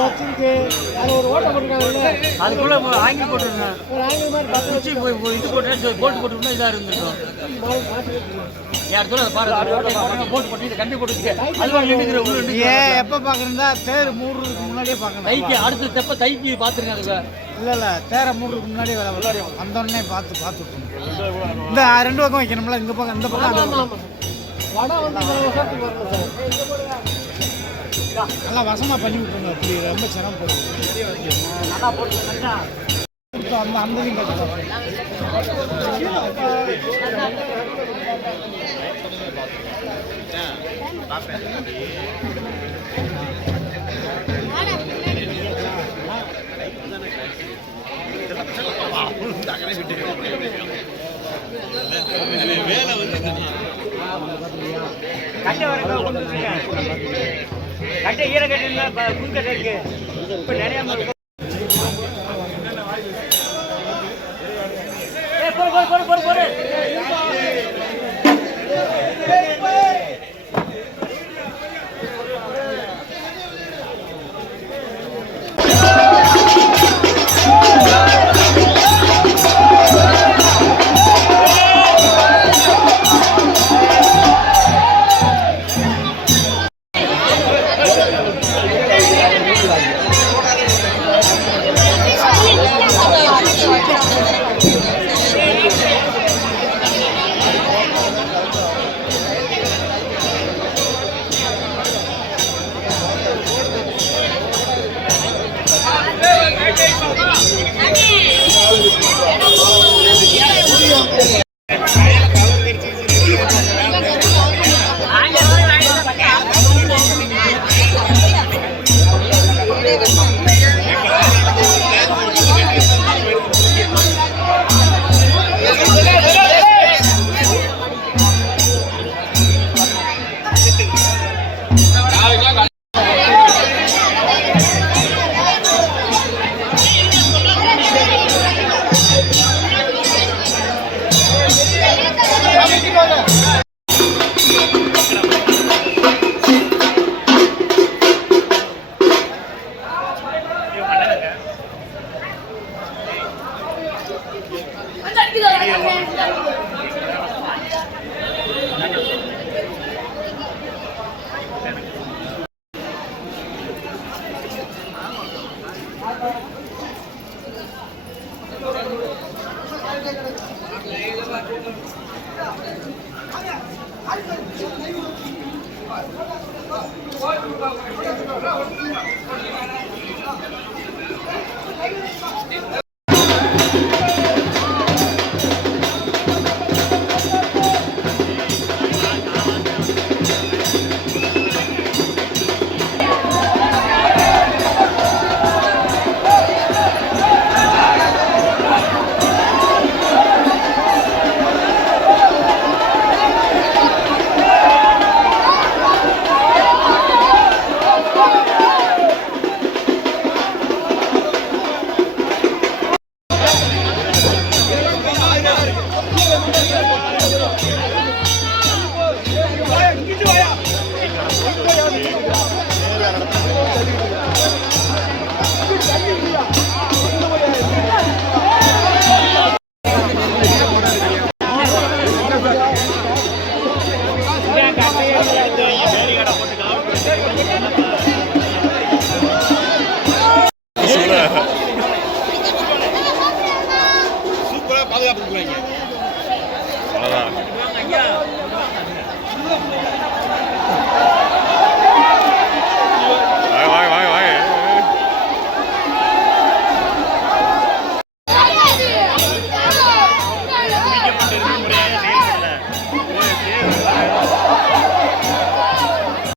வச்சிருக்கு அது ஒரு ஓட்டை போட்டுருக்காங்கல்ல அதுக்குள்ள ஆங்கி போட்டுருங்க ஒரு ஆங்கி மாதிரி பத்து இது போட்டு போட்டு போட்டுருந்தா இதாக இருந்துருக்கும் இடத்துல போட்டு போட்டு கண்டி போட்டு ஏன் எப்போ பார்க்குறதா தேர் மூடுறதுக்கு முன்னாடியே பார்க்கணும் தைக்கு அடுத்து தெப்ப தைக்கு பார்த்துருங்க அதுக்கு இல்லை தேரை மூடுறதுக்கு முன்னாடியே வந்தோடனே பார்த்து இந்த ரெண்டு பக்கம் வைக்கணும்ல இந்த பக்கம் இந்த பக்கம் வடை வந்து வருஷத்துக்கு வரணும் சார் நல்லா வசமாக பண்ணி விட்டுருங்க அப்படி ரொம்ப சிரமப்படும் நல்லா போட்டு அந்த அந்ததையும் கட்டை ஈரக்கட்டை புதுக்கட்டை இருக்கு இப்போ நிறைய போடு சூப்பரா பாதுகாப்பு கொடுக்குறாங்க. அவ்வளோதான்.